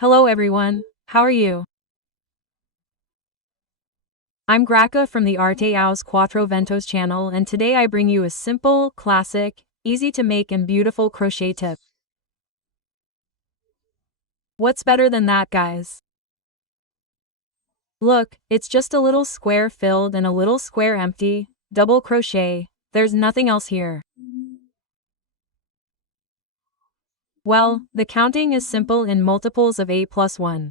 Hello everyone, how are you? I'm Graca from the Arte house Ventos channel, and today I bring you a simple, classic, easy to make and beautiful crochet tip. What's better than that, guys? Look, it's just a little square filled and a little square empty, double crochet, there's nothing else here. Well, the counting is simple in multiples of 8 plus 1.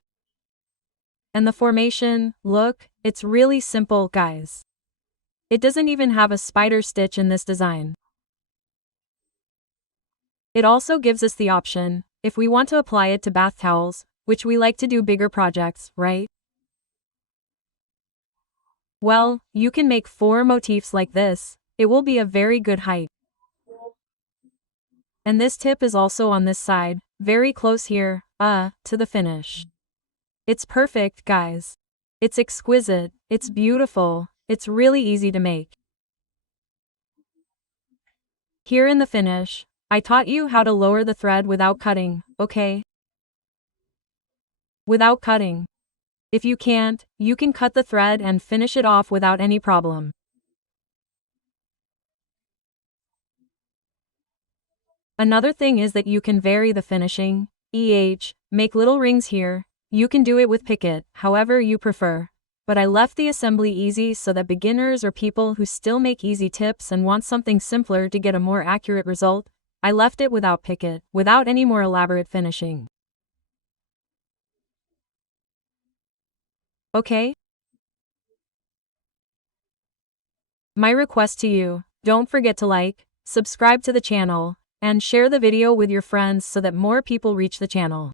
And the formation, look, it's really simple, guys. It doesn't even have a spider stitch in this design. It also gives us the option, if we want to apply it to bath towels, which we like to do bigger projects, right? Well, you can make 4 motifs like this, it will be a very good height. And this tip is also on this side, very close here, to the finish. It's perfect, guys. It's exquisite, it's beautiful, it's really easy to make. Here in the finish, I taught you how to lower the thread without cutting, okay? Without cutting. If you can't, you can cut the thread and finish it off without any problem. Another thing is that you can vary the finishing, make little rings here. You can do it with picket, however you prefer. But I left the assembly easy so that beginners or people who still make easy tips and want something simpler to get a more accurate result, I left it without picket, without any more elaborate finishing. Okay? My request to you, don't forget to like, subscribe to the channel, and share the video with your friends so that more people reach the channel.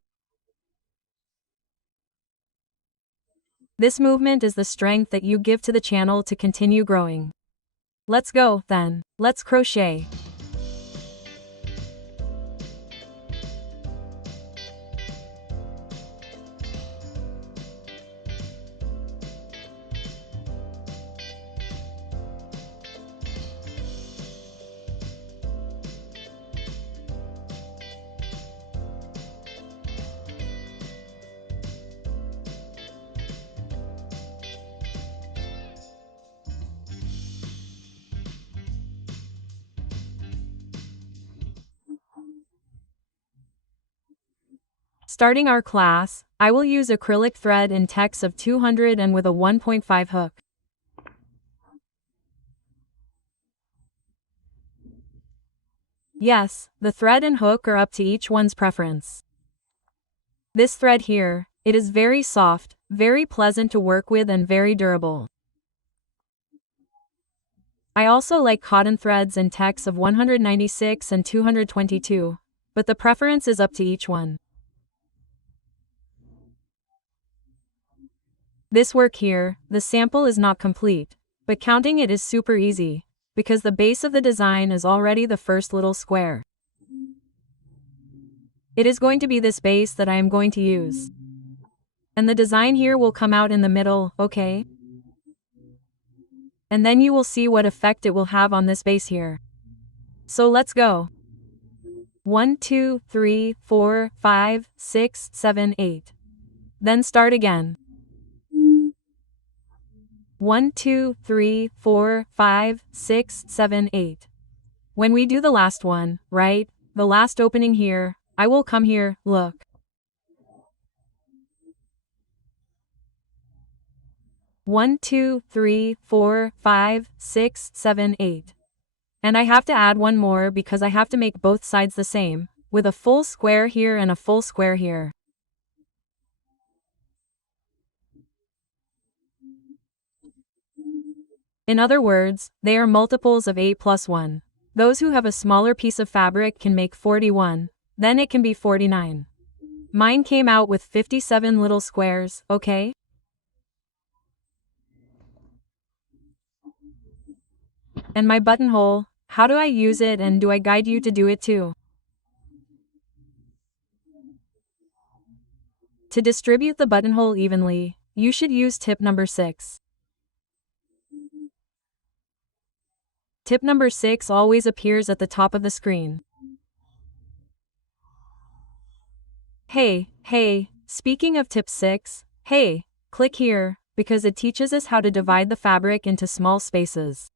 This movement is the strength that you give to the channel to continue growing. Let's go, then. Let's crochet. Starting our class, I will use acrylic thread in text of 200 and with a 1.5 hook. Yes, the thread and hook are up to each one's preference. This thread here, it is very soft, very pleasant to work with and very durable. I also like cotton threads in text of 196 and 222, but the preference is up to each one. This work here, the sample is not complete, but counting it is super easy, because the base of the design is already the first little square. It is going to be this base that I am going to use. And the design here will come out in the middle, okay? And then you will see what effect it will have on this base here. So let's go. 1, 2, 3, 4, 5, 6, 7, 8. Then start again. 1, 2, 3, 4, 5, 6, 7, 8. When we do the last one, right, the last opening here, I will come here, look. One, 2, 3, 4, 5, 6, 7, 8. And I have to add one more because I have to make both sides the same, with a full square here and a full square here. In other words, they are multiples of 8 plus 1. Those who have a smaller piece of fabric can make 41, then it can be 49. Mine came out with 57 little squares, okay? And my buttonhole, how do I use it and do I guide you to do it too? To distribute the buttonhole evenly, you should use tip number 6. Tip number 6 always appears at the top of the screen. Hey, Speaking of tip 6, hey, click here, because it teaches us how to divide the fabric into small spaces.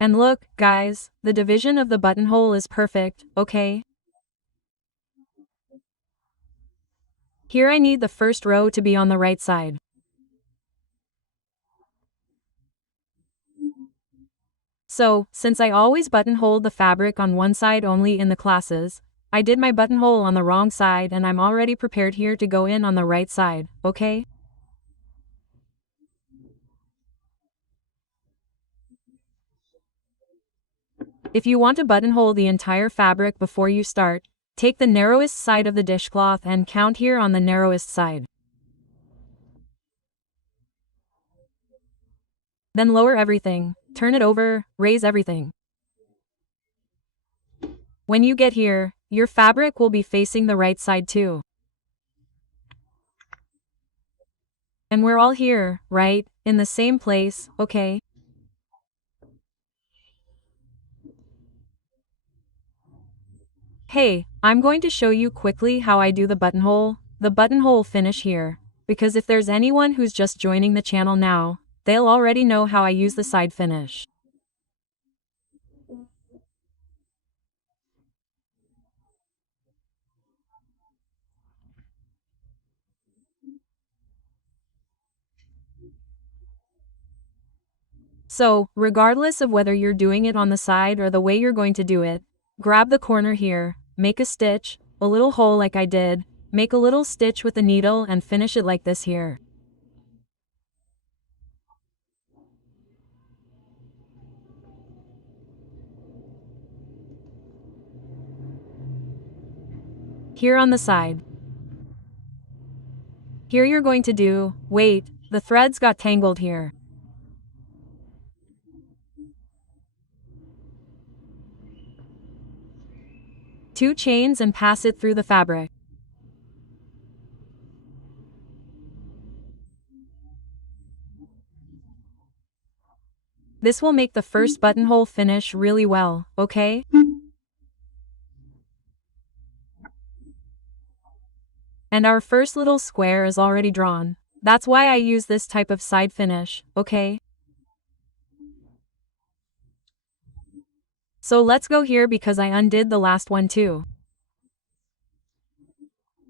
And look, guys, the division of the buttonhole is perfect, okay? Here I need the first row to be on the right side. So, since I always buttonhole the fabric on one side only in the classes, I did my buttonhole on the wrong side and I'm already prepared here to go in on the right side, okay? If you want to buttonhole the entire fabric before you start, take the narrowest side of the dishcloth and count here on the narrowest side. Then lower everything, turn it over, raise everything. When you get here, your fabric will be facing the right side too. And we're all here, right, in the same place, okay? Hey, I'm going to show you quickly how I do the buttonhole finish here, because if there's anyone who's just joining the channel now, they'll already know how I use the side finish. So, regardless of whether you're doing it on the side or the way you're going to do it, grab the corner here, make a stitch, a little hole like I did, make a little stitch with the needle and finish it like this here. Here on the side. Here you're going to do, wait, the threads got tangled here. Two chains and pass it through the fabric. This will make the first buttonhole finish really well, okay? And our first little square is already drawn. That's why I use this type of side finish, okay? So let's go here because I undid the last one too.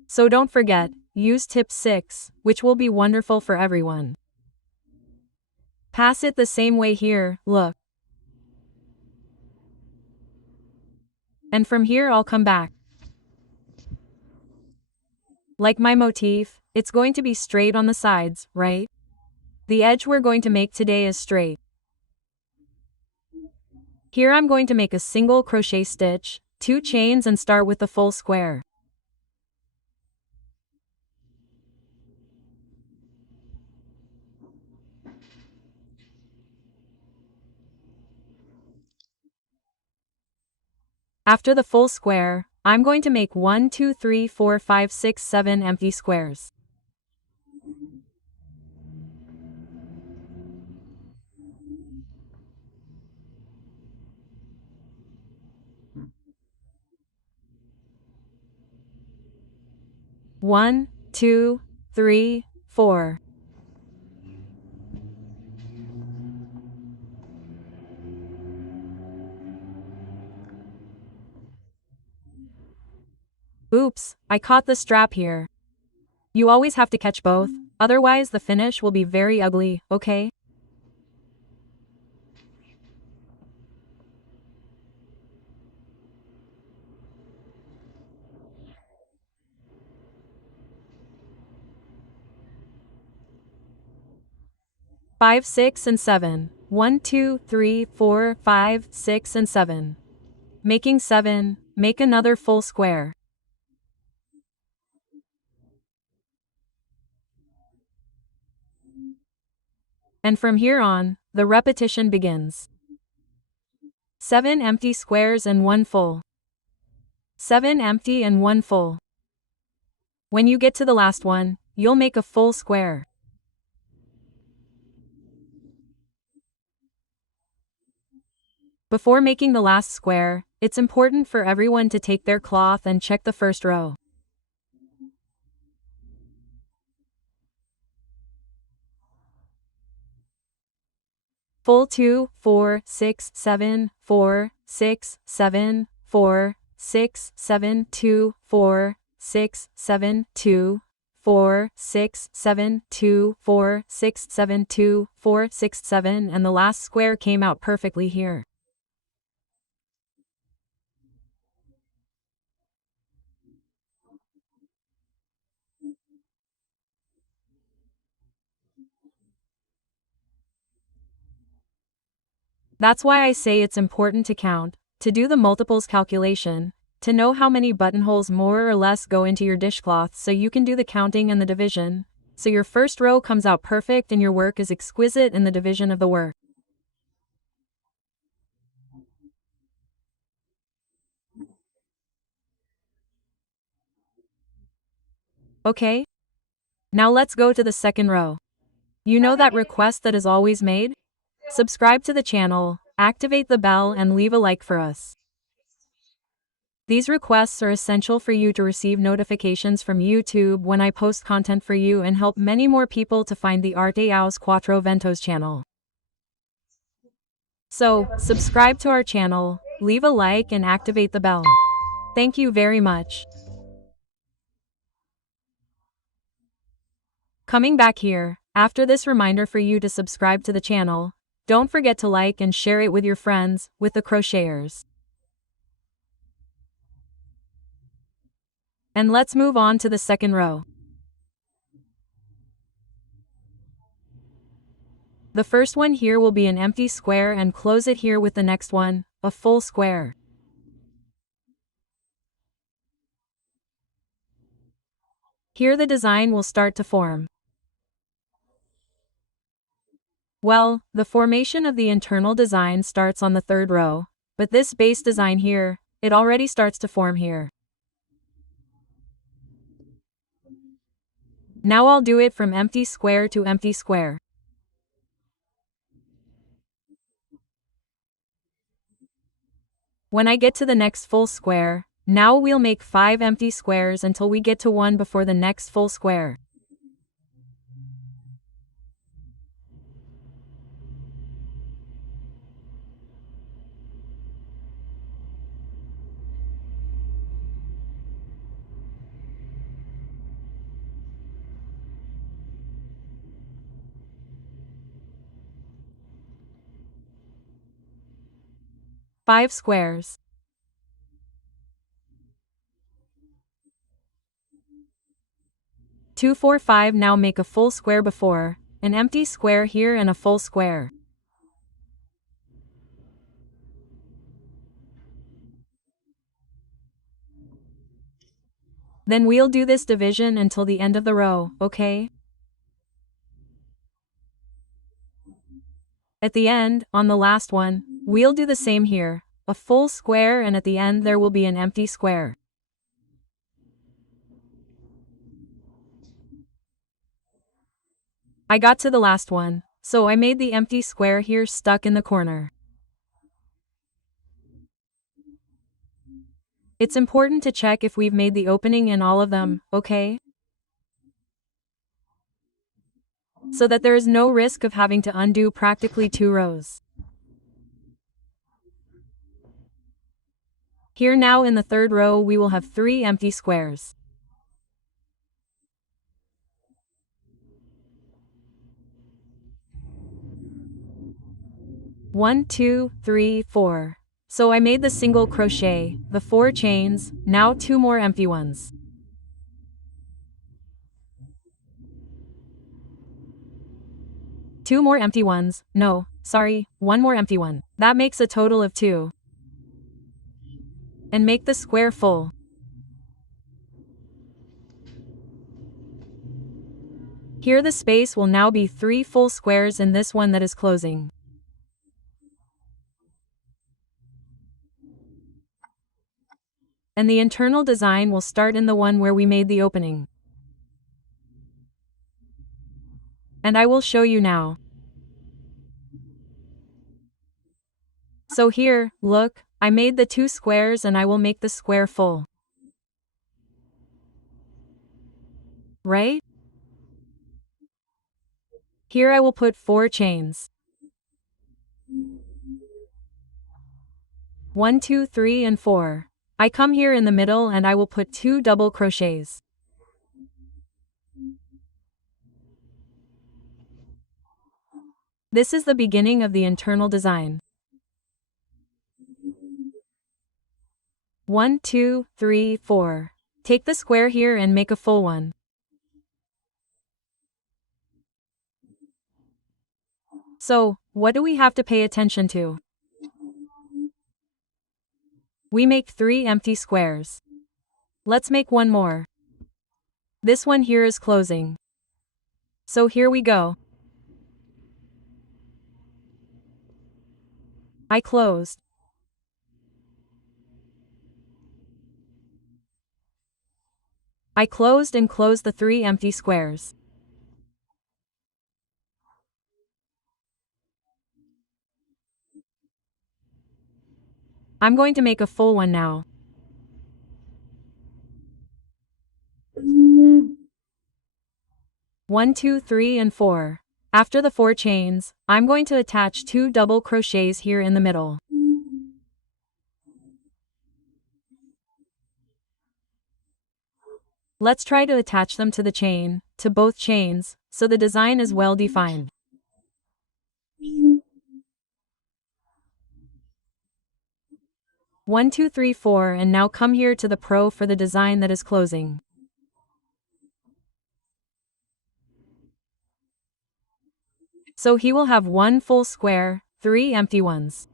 So don't forget, use tip 6, which will be wonderful for everyone. Pass it the same way here, look. And from here I'll come back. Like my motif, it's going to be straight on the sides, right? The edge we're going to make today is straight. Here I'm going to make a single crochet stitch, 2 chains and start with the full square. After the full square, I'm going to make 1, 2, 3, 4, 5, 6, 7 empty squares. One, 2, 3, 4. Oops, I caught the strap here. You always have to catch both, otherwise the finish will be very ugly, okay? Five, 6, and 7. 1, 2, 3, 4, 5, 6, and 7. Making 7, make another full square. And from here on, the repetition begins. 7 empty squares and 1 full. 7 empty and 1 full. When you get to the last one, you'll make a full square. Before making the last square, it's important for everyone to take their cloth and check the first row. full 2, 4, 6, 7, 4, 6, 7, 4, 6, 7, 2, 4, 6, 7, 2, 4, 6, 7, 2, 4, 6, 7, 2, 4, 6, 7, and the last square came out perfectly here. That's why I say it's important to count, to do the multiples calculation, to know how many buttonholes more or less go into your dishcloth so you can do the counting and the division, so your first row comes out perfect and your work is exquisite in the division of the work. Okay? Now let's go to the second row. You know that request that is always made? Subscribe to the channel, activate the bell and leave a like for us. These requests are essential for you to receive notifications from YouTube when I post content for you and help many more people to find the Arte house Quattro Ventos channel. So, subscribe to our channel, leave a like and activate the bell. Thank you very much. Coming back here, after this reminder for you to subscribe to the channel, don't forget to like and share it with your friends, with the crocheters. And let's move on to the second row. The first one here will be an empty square and close it here with the next one, a full square. Here the design will start to form. Well, the formation of the internal design starts on the third row, but this base design here, it already starts to form here. Now I'll do it from empty square to empty square. When I get to the next full square, now we'll make 5 empty squares until we get to one before the next full square. Five squares. 2, 4, 5. Now make a full square before, an empty square here and a full square. Then we'll do this division until the end of the row, okay? At the end, on the last one, we'll do the same here, a full square and at the end there will be an empty square. I got to the last one, so I made the empty square here stuck in the corner. It's important to check if we've made the opening in all of them, okay? So that there is no risk of having to undo practically 2 rows. Here now in the third row we will have 3 empty squares. One, 2, 3, 4. So I made the single crochet, the 4 chains, now 2 more empty ones. Two more empty ones, no, sorry, 1 more empty one. That makes a total of 2. And make the square full. Here the space will now be 3 full squares in this one that is closing. And the internal design will start in the one where we made the opening. And I will show you now. So here, look, I made the 2 squares and I will make the square full. Right? Here I will put 4 chains. 1, 2, 3, and 4. I come here in the middle and I will put 2 double crochets. This is the beginning of the internal design. 1, 2, 3, 4. Take the square here and make a full one. So, what do we have to pay attention to? We make 3 empty squares. Let's make one more. This one here is closing. So here we go. I closed. I closed and closed the 3 empty squares. I'm going to make a full one now. One, 2, 3, and 4. After the 4 chains, I'm going to attach 2 double crochets here in the middle. Let's try to attach them to the chain, to both chains, so the design is well defined. One, 2, 3, 4, and now come here to the pro for the design that is closing. So he will have 1 full square, 3 empty ones.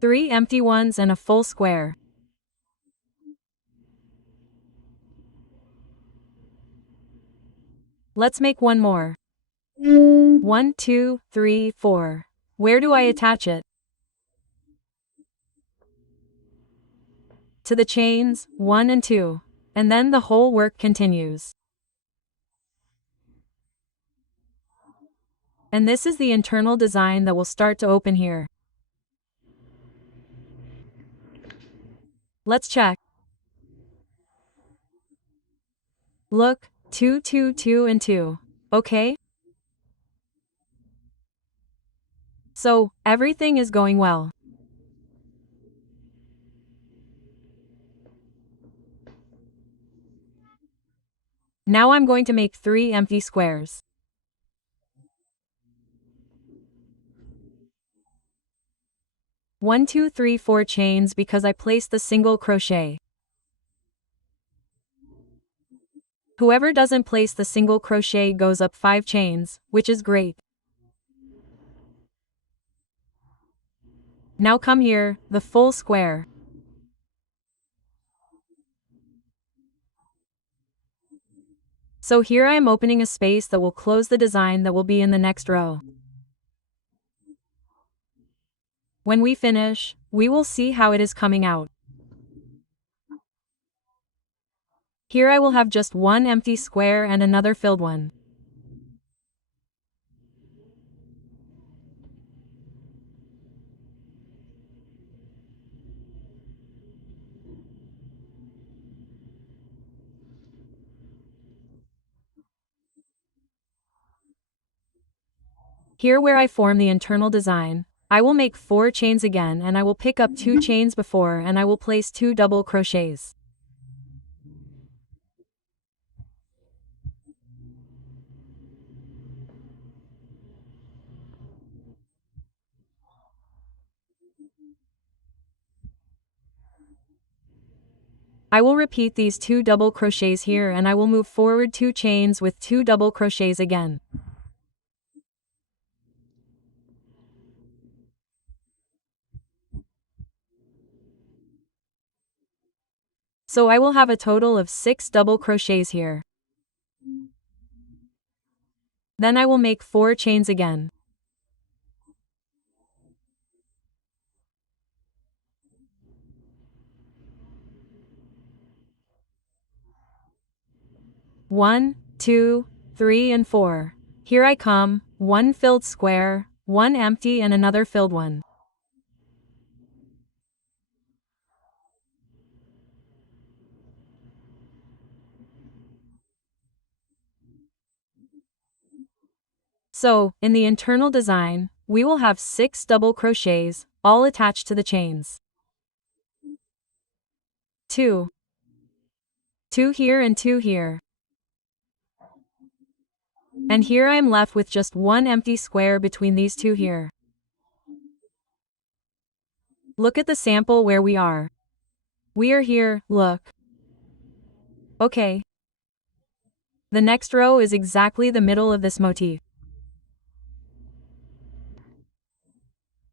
Three empty ones and a full square. Let's make one more. 1, 2, 3, 4. Where do I attach it? To the chains, 1 and 2. And then the whole work continues. And this is the internal design that will start to open here. Let's check. Look, 2, 2, 2, and 2. Okay? So, everything is going well. Now I'm going to make 3 empty squares. One, 2, 3, 4 chains because I placed the single crochet. Whoever doesn't place the single crochet goes up 5 chains, which is great. Now come here, the full square. So here I am opening a space that will close the design that will be in the next row. When we finish, we will see how it is coming out. Here I will have just 1 empty square and another filled one. Here where I form the internal design, I will make 4 chains again and I will pick up 2 chains before and I will place 2 double crochets. I will repeat these 2 double crochets here and I will move forward 2 chains with 2 double crochets again. So I will have a total of 6 double crochets here. Then I will make 4 chains again. One, 2, 3, and 4. Here I come, one filled square, one empty and another filled one. So, in the internal design, we will have 6 double crochets, all attached to the chains. 2 here and 2 here. And here I am left with just one empty square between these 2 here. Look at the sample where we are. We are here, look. Okay. The next row is exactly the middle of this motif.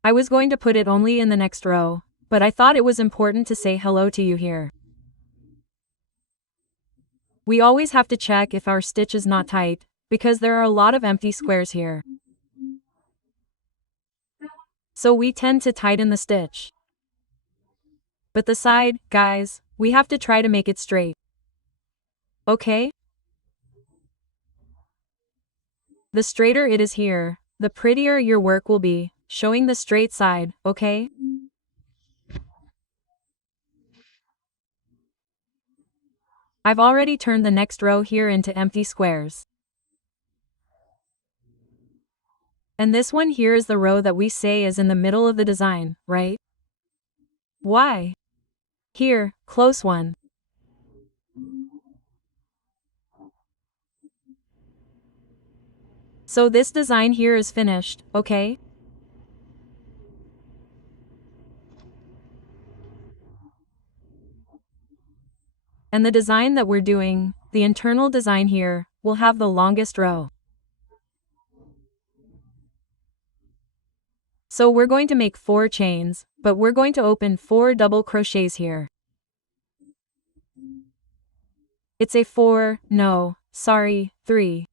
I was going to put it only in the next row, but I thought it was important to say hello to you here. We always have to check if our stitch is not tight, because there are a lot of empty squares here. So we tend to tighten the stitch. But the side, guys, we have to try to make it straight. Okay? The straighter it is here, the prettier your work will be, showing the straight side, okay? I've already turned the next row here into empty squares. And this one here is the row that we say is in the middle of the design, right? Why? Here, close one. So this design here is finished, okay? And the design that we're doing, the internal design here, will have the longest row. So we're going to make 4 chains, but we're going to open 4 double crochets here. It's a 4, no, sorry, 3.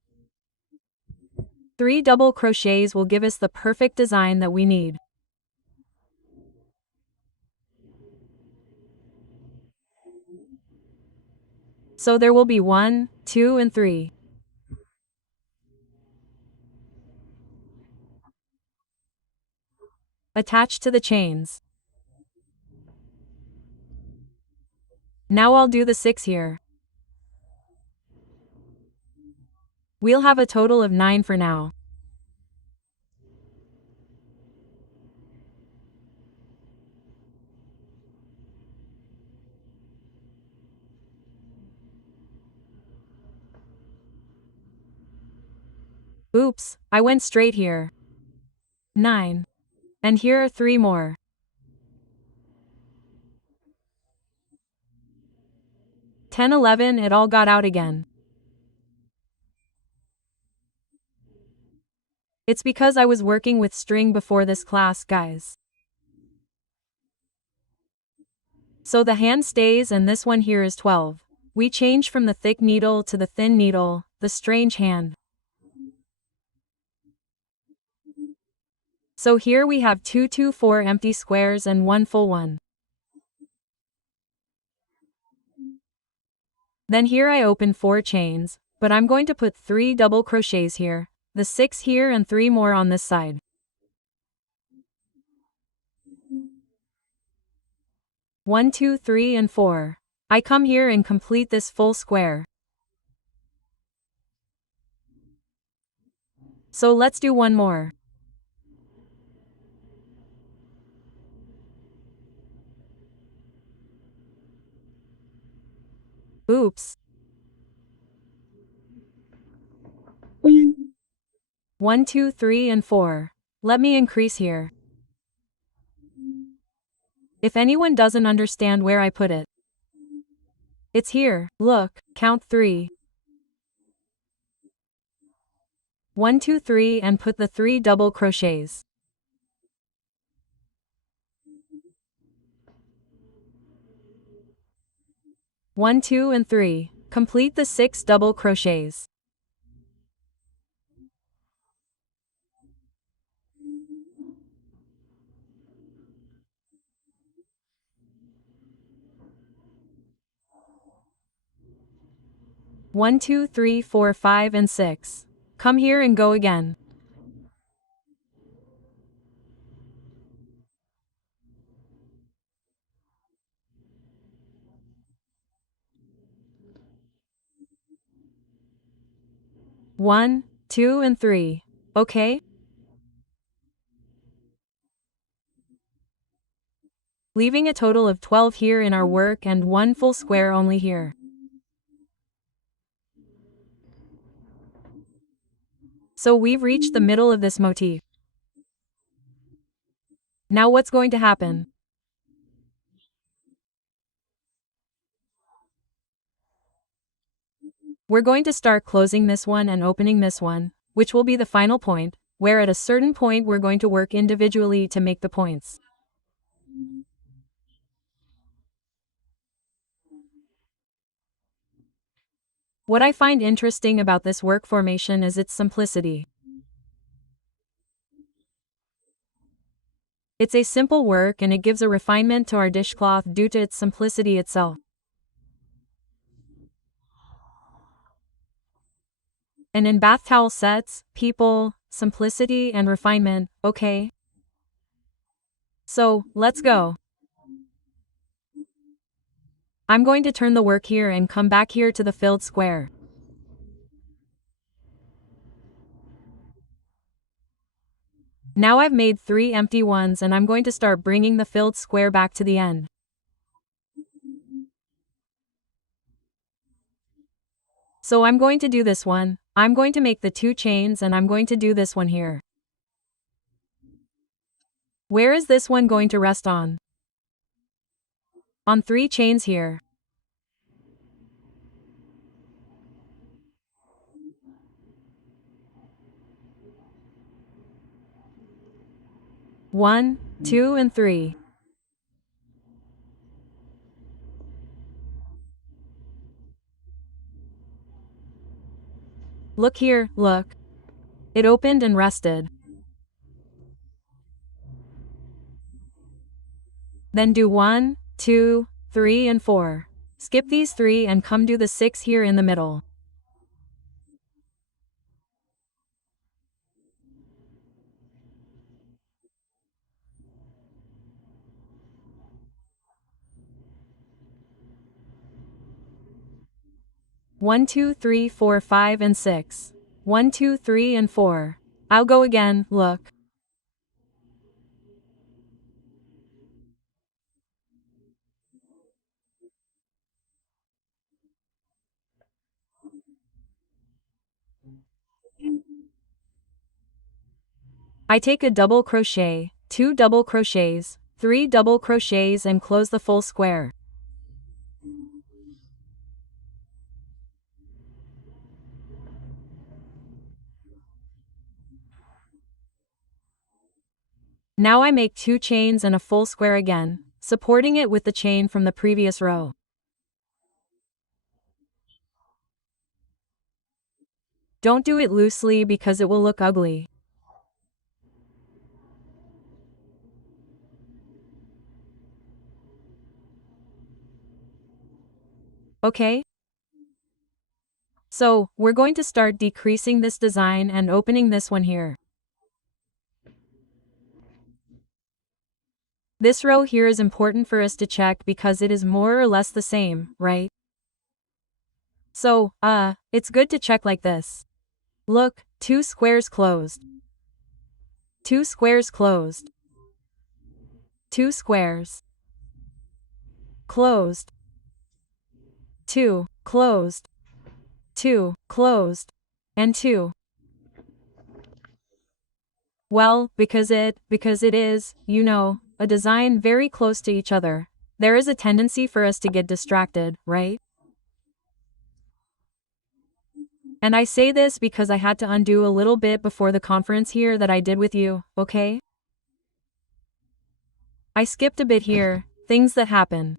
3 double crochets will give us the perfect design that we need. So there will be 1, 2 and 3. Attached to the chains. Now I'll do the 6 here. We'll have a total of 9 for now. Oops, I went straight here. 9. And here are 3 more. 10, 11, it all got out again. It's because I was working with string before this class, guys. So the hand stays and this one here is 12. We change from the thick needle to the thin needle, the strange hand. So here we have 4 empty squares and 1 full one. Then here I open 4 chains, but I'm going to put 3 double crochets here, the 6 here and 3 more on this side. One, 2, 3 and 4. I come here and complete this full square. So let's do one more. Oops. 1, 2, 3 and 4. Let me increase here. If anyone doesn't understand where I put it, it's here, look, count 3. 1, 2, 3 and put the 3 double crochets. One, 2 and 3. Complete the 6 double crochets. One, 2, 3, 4, 5 and 6. Come here and go again. 1, 2, and 3. Okay? Leaving a total of 12 here in our work and 1 full square only here. So we've reached the middle of this motif. Now what's going to happen? We're going to start closing this one and opening this one, which will be the final point, where at a certain point we're going to work individually to make the points. What I find interesting about this work formation is its simplicity. It's a simple work and it gives a refinement to our dishcloth due to its simplicity itself. And in bath towel sets, people, simplicity and refinement, okay? So, let's go. I'm going to turn the work here and come back here to the filled square. Now I've made 3 empty ones and I'm going to start bringing the filled square back to the end. So I'm going to do this one, I'm going to make the 2 chains and I'm going to do this one here. Where is this one going to rest on? On 3 chains here. One, 2, and 3. Look here, look. It opened and rested. Then do 1, 2, 3 and 4. Skip these 3 and come do the 6 here in the middle. One, 2, 3, 4, 5 and 6. 1, 2, 3 and 4. I'll go again, look. I take a double crochet, 2 double crochets, 3 double crochets and close the full square. Now I make 2 chains and a full square again, supporting it with the chain from the previous row. Don't do it loosely because it will look ugly. Okay? So, we're going to start decreasing this design and opening this one here. This row here is important for us to check because it is more or less the same, right? So, it's good to check like this. Look, 2 squares closed. 2 squares closed. 2 squares. Closed. 2, closed. 2, closed. And 2. Well, because it is, you know, a design very close to each other, there is a tendency for us to get distracted, right? And I say this because I had to undo a little bit before the conference here that I did with you, okay? I skipped a bit here, things that happen.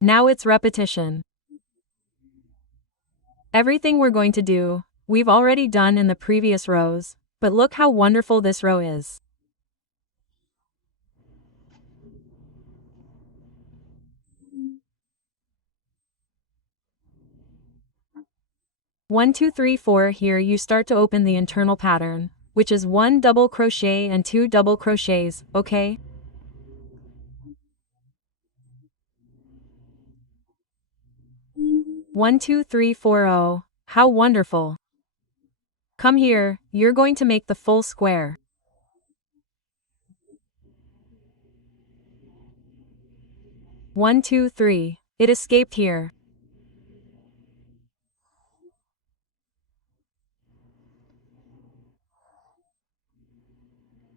Now it's repetition. Everything we're going to do, we've already done in the previous rows, but look how wonderful this row is. One, 2, 3, 4. Here you start to open the internal pattern, which is 1 double crochet and 2 double crochets, okay? One, 2, 3, 4. Oh, how wonderful. Come here, you're going to make the full square. One, two, three. It escaped here.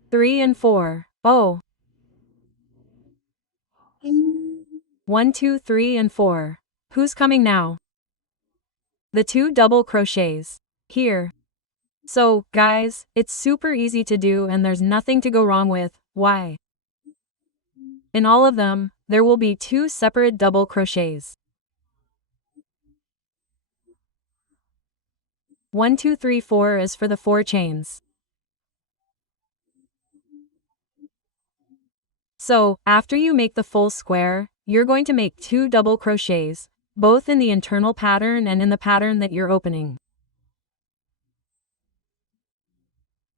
Three and four. Oh. 1, 2, 3 and 4. Who's coming now? The 2 double crochets. Here. So, guys, it's super easy to do and there's nothing to go wrong with. Why? In all of them, there will be 2 separate double crochets. 1, 2, 3, 4 is for the 4 chains. So, after you make the full square, you're going to make 2 double crochets, both in the internal pattern and in the pattern that you're opening.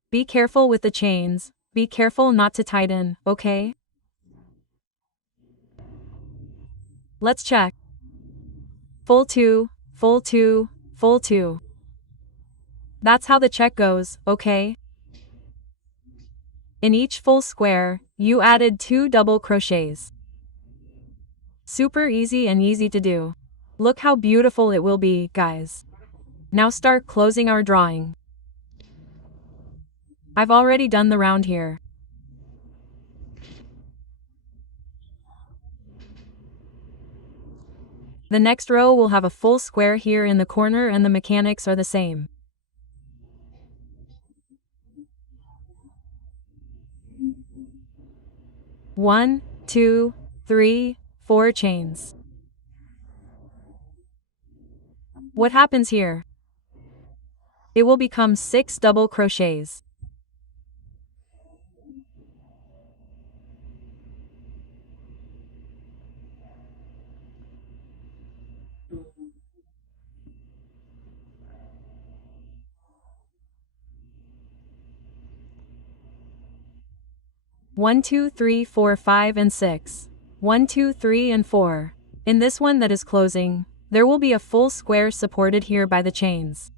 Be careful with the chains, be careful not to tighten, okay? Let's check. Full 2, full 2, full 2. That's how the check goes, okay? In each full square, you added 2 double crochets. Super easy and easy to do. Look how beautiful it will be, guys. Now start closing our drawing. I've already done the round here. The next row will have a full square here in the corner and the mechanics are the same. One, 2, 3, 4 chains. What happens here? It will become 6 double crochets. One, 2, 3, 4, 5 and 6. 1, 2, 3 and 4. In this one that is closing, there will be a full square supported here by the chains.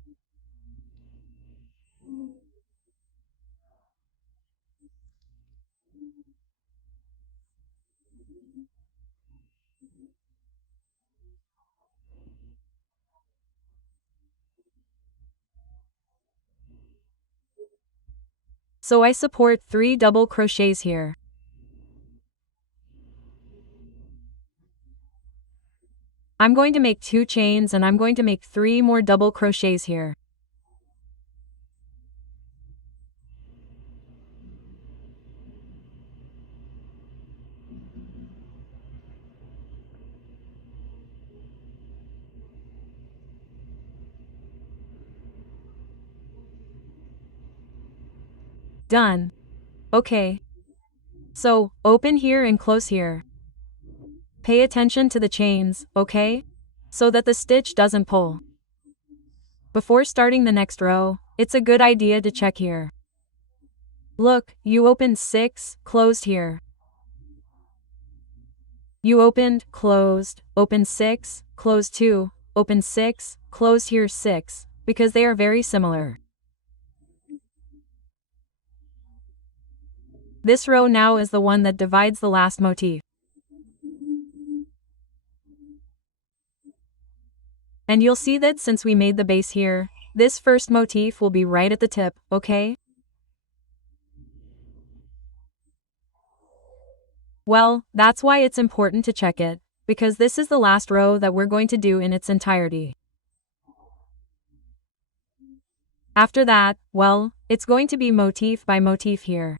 So I support 3 double crochets here. I'm going to make 2 chains and I'm going to make 3 more double crochets here. Done. Okay. So, open here and close here. Pay attention to the chains, okay? So that the stitch doesn't pull. Before starting the next row, it's a good idea to check here. Look, you opened 6, closed here. You opened, closed, opened 6, closed 2, opened 6, closed here 6, because they are very similar. This row now is the one that divides the last motif. And you'll see that since we made the base here, this first motif will be right at the tip, okay? Well, that's why it's important to check it, because this is the last row that we're going to do in its entirety. After that, well, it's going to be motif by motif here.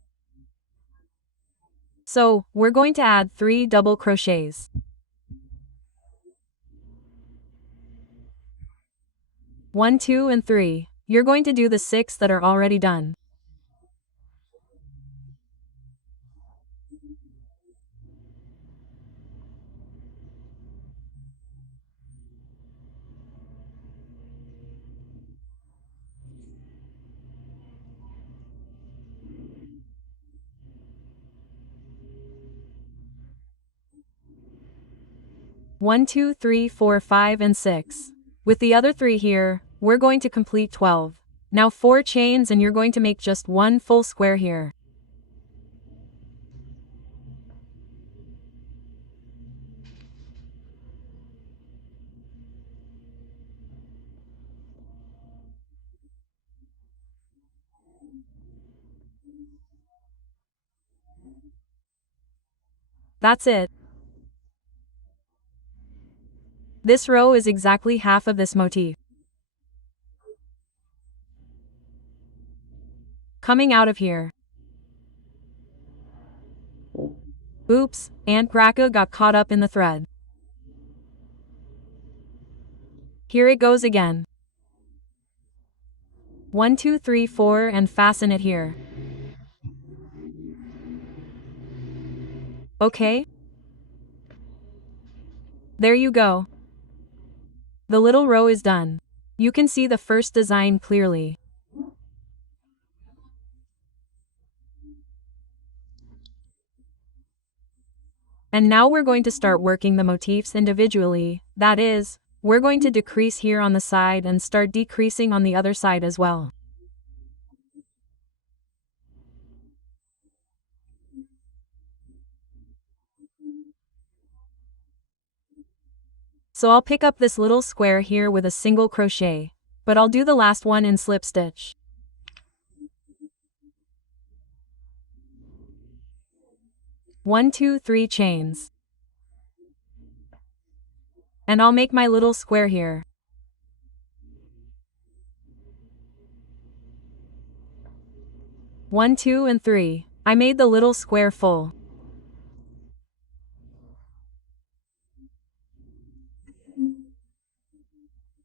So, we're going to add 3 double crochets. 1, 2 and 3. You're going to do the 6 that are already done. One, 2, 3, 4, 5 and 6. With the other 3 here, we're going to complete 12. Now 4 chains and you're going to make just one full square here. That's it. This row is exactly half of this motif. Coming out of here. Oops, Aunt Gracka got caught up in the thread. Here it goes again. 1, 2, 3, 4 and fasten it here. Okay? There you go. The little row is done. You can see the first design clearly. And now we're going to start working the motifs individually, that is, we're going to decrease here on the side and start decreasing on the other side as well. So I'll pick up this little square here with a single crochet, but I'll do the last one in slip stitch. One, 2, 3 chains. And I'll make my little square here. One, 2 and 3. I made the little square full.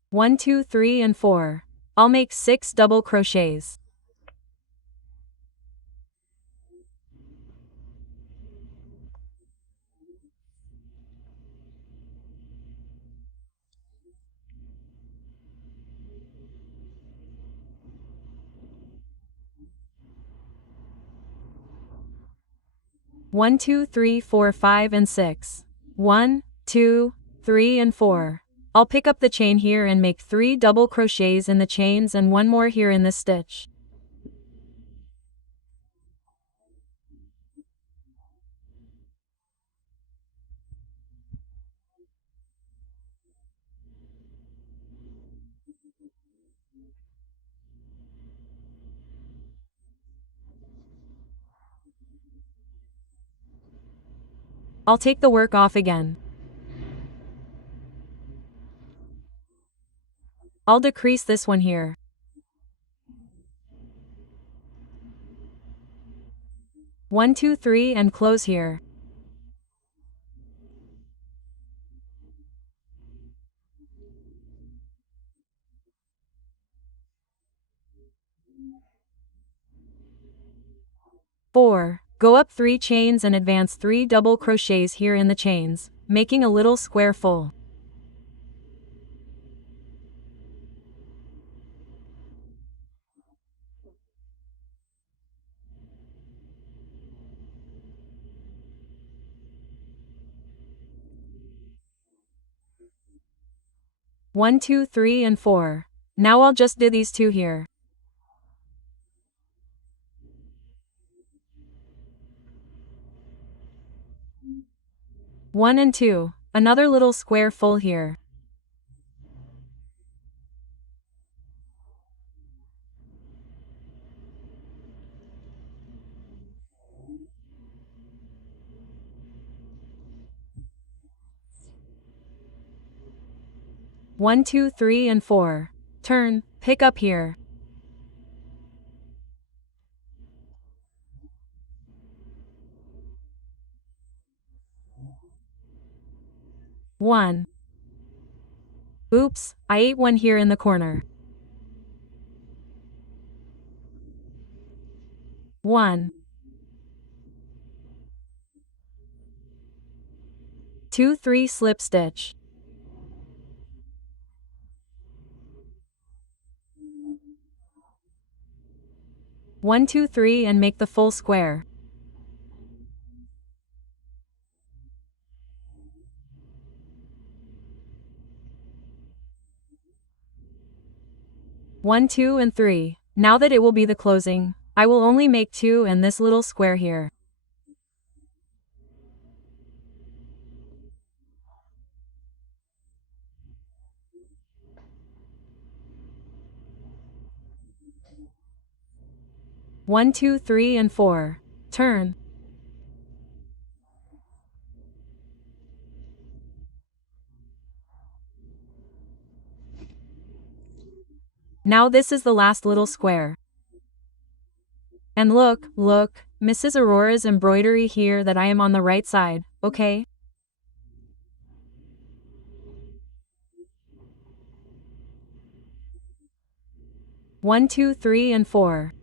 One, 2, 3 and 4. I'll make 6 double crochets. One, 2, 3, 4, 5 and 6. 1, 2, 3 and 4. I'll pick up the chain here and make 3 double crochets in the chains and 1 more here in this stitch. I'll take the work off again. I'll decrease this one here. One, 2, 3 and close here. Four. Go up 3 chains and advance 3 double crochets here in the chains, making a little square full. One, 2, 3 and 4. Now I'll just do these 2 here. One and 2. Another little square full here. One, 2, 3 and 4. Turn, pick up here. One. Oops, I ate one here in the corner. 1. 2, 3 slip stitch. 1, 2, 3 and make the full square. 1, 2, and 3. Now that it will be the closing, I will only make 2 and this little square here. One, 2, 3, and 4. Turn. Now this is the last little square. And look, Mrs. Aurora's embroidery here that I am on the right side, okay? One, 2, 3, and 4.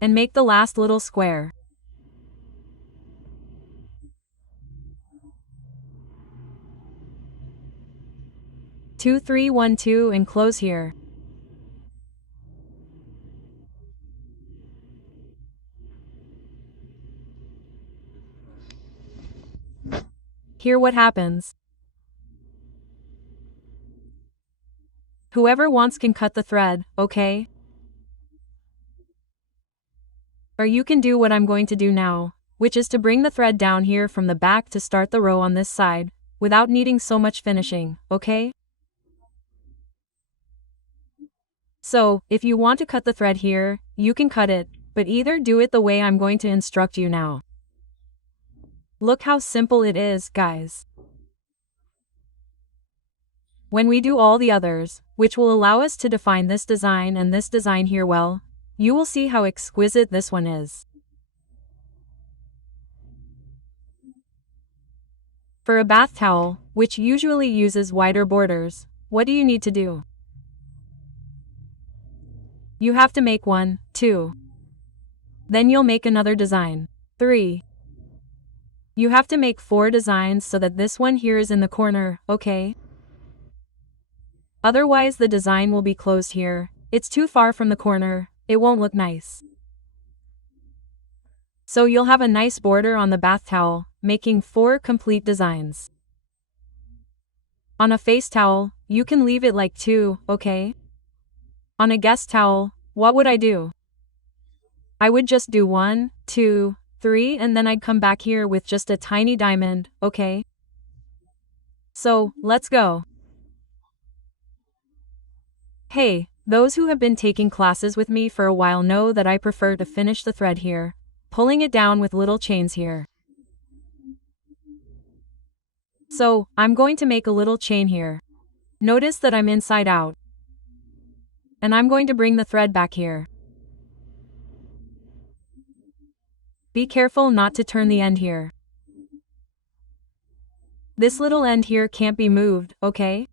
And make the last little square. Two, 3, 1, 2, and close here. Hear what happens. Whoever wants can cut the thread, okay? Or you can do what I'm going to do now, which is to bring the thread down here from the back to start the row on this side, without needing so much finishing, okay? So, if you want to cut the thread here, you can cut it, but either do it the way I'm going to instruct you now. Look how simple it is, guys. When we do all the others, which will allow us to define this design and this design here well, you will see how exquisite this one is. For a bath towel, which usually uses wider borders, what do you need to do? You have to make 1, 2. Then you'll make another design. 3. You have to make 4 designs so that this one here is in the corner, okay? Otherwise the design will be closed here. It's too far from the corner, it won't look nice. So you'll have a nice border on the bath towel, making 4 complete designs. On a face towel, you can leave it like 2, okay? On a guest towel, what would I do? I would just do 1, 2, 3 and then I'd come back here with just a tiny diamond, okay? So, let's go. Hey, those who have been taking classes with me for a while know that I prefer to finish the thread here, pulling it down with little chains here. So, I'm going to make a little chain here. Notice that I'm inside out. And I'm going to bring the thread back here. Be careful not to turn the end here. This little end here can't be moved, okay?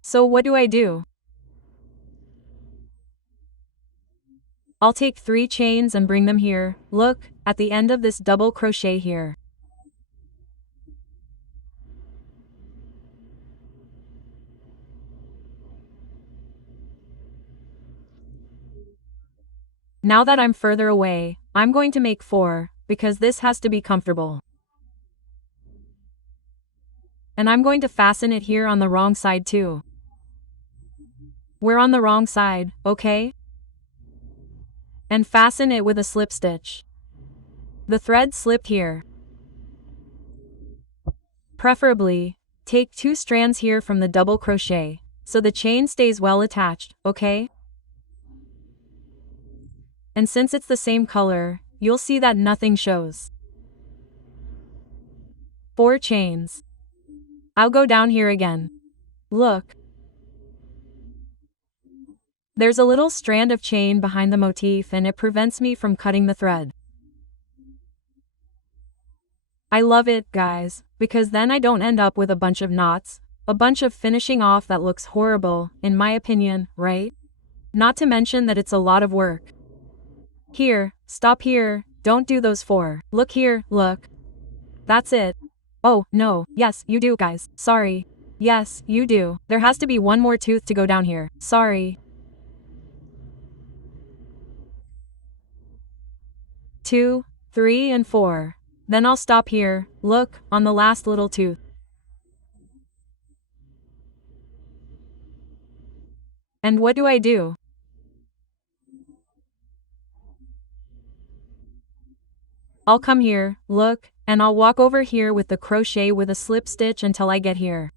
So what do I do? I'll take 3 chains and bring them here, look, at the end of this double crochet here. Now that I'm further away, I'm going to make 4, because this has to be comfortable. And I'm going to fasten it here on the wrong side too. We're on the wrong side, okay? And fasten it with a slip stitch. The thread slipped here. Preferably, take 2 strands here from the double crochet, so the chain stays well attached, okay? And since it's the same color, you'll see that nothing shows. 4 chains. I'll go down here again. Look. There's a little strand of chain behind the motif and it prevents me from cutting the thread. I love it, guys, because then I don't end up with a bunch of knots, a bunch of finishing off that looks horrible, in my opinion, right? Not to mention that it's a lot of work. Here, stop here, don't do those 4. Look here, look. That's it. Oh, no, yes, you do, guys, sorry. Yes, you do. There has to be one more tooth to go down here, sorry. 2, 3, and 4. Then I'll stop here, look, on the last little tooth. And what do? I'll come here, look, and I'll walk over here with the crochet with a slip stitch until I get here.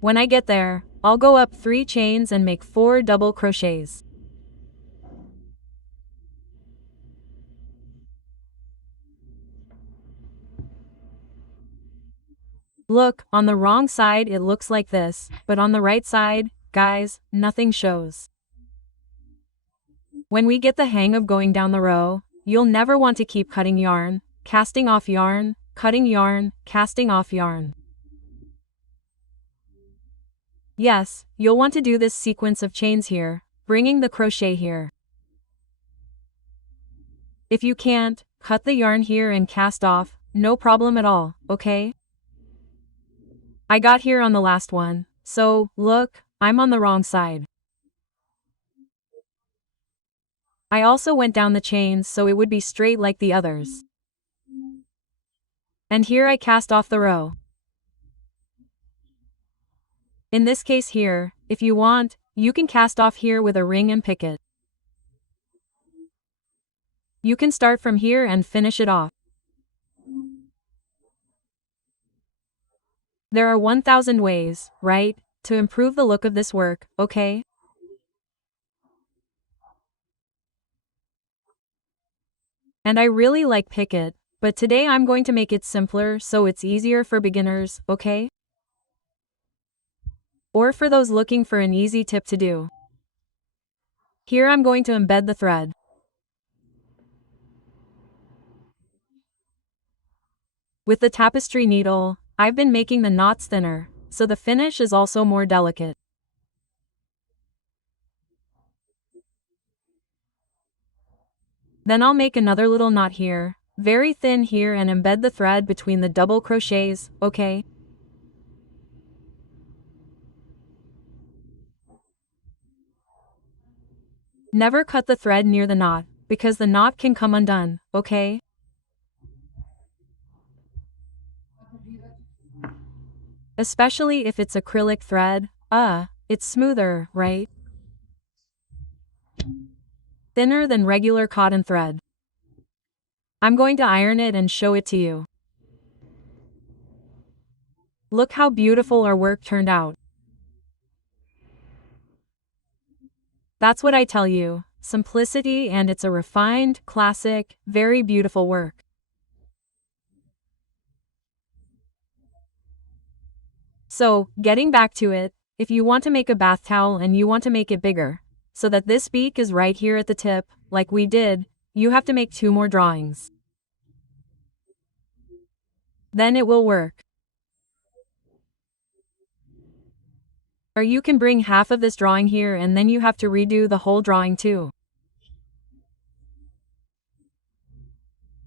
When I get there, I'll go up 3 chains and make 4 double crochets. Look, on the wrong side it looks like this, but on the right side, guys, nothing shows. When we get the hang of going down the row, you'll never want to keep cutting yarn, casting off yarn, cutting yarn, casting off yarn. Yes, you'll want to do this sequence of chains here, bringing the crochet here. If you can't, cut the yarn here and cast off, no problem at all, okay? I got here on the last one, so, look, I'm on the wrong side. I also went down the chains so it would be straight like the others. And here I cast off the row. In this case here, if you want, you can cast off here with a ring and pick it. You can start from here and finish it off. There are 1,000 ways, right, to improve the look of this work, okay? And I really like pick it, but today I'm going to make it simpler so it's easier for beginners, okay? Or for those looking for an easy tip to do. Here I'm going to embed the thread. With the tapestry needle, I've been making the knots thinner, so the finish is also more delicate. Then I'll make another little knot here, very thin here, and embed the thread between the double crochets, okay? Never cut the thread near the knot, because the knot can come undone, okay? Especially if it's acrylic thread, it's smoother, right? Thinner than regular cotton thread. I'm going to iron it and show it to you. Look how beautiful our work turned out. That's what I tell you, simplicity, and it's a refined, classic, very beautiful work. So, getting back to it, if you want to make a bath towel and you want to make it bigger, so that this beak is right here at the tip, like we did, you have to make 2 more drawings. Then it will work. Or you can bring half of this drawing here and then you have to redo the whole drawing too.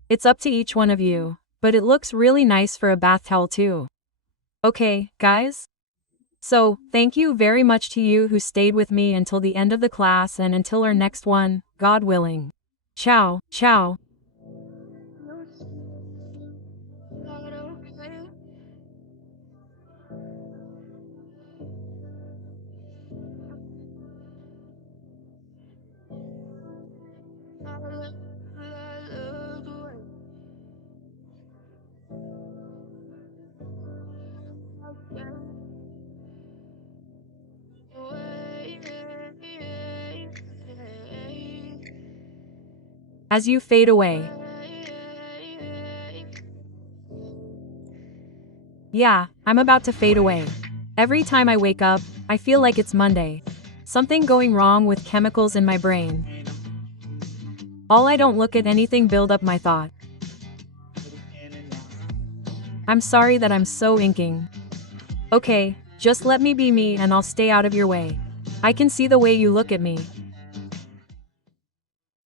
It's up to each one of you, but it looks really nice for a bath towel too. Okay, guys? So, thank you very much to you who stayed with me until the end of the class and until our next one, God willing. Ciao, ciao. As you fade away. Yeah, I'm about to fade away. Every time I wake up, I feel like it's Monday. Something going wrong with chemicals in my brain. I don't look at anything build up my thought. I'm sorry that I'm so inking. Okay, just let me be me and I'll stay out of your way. I can see the way you look at me.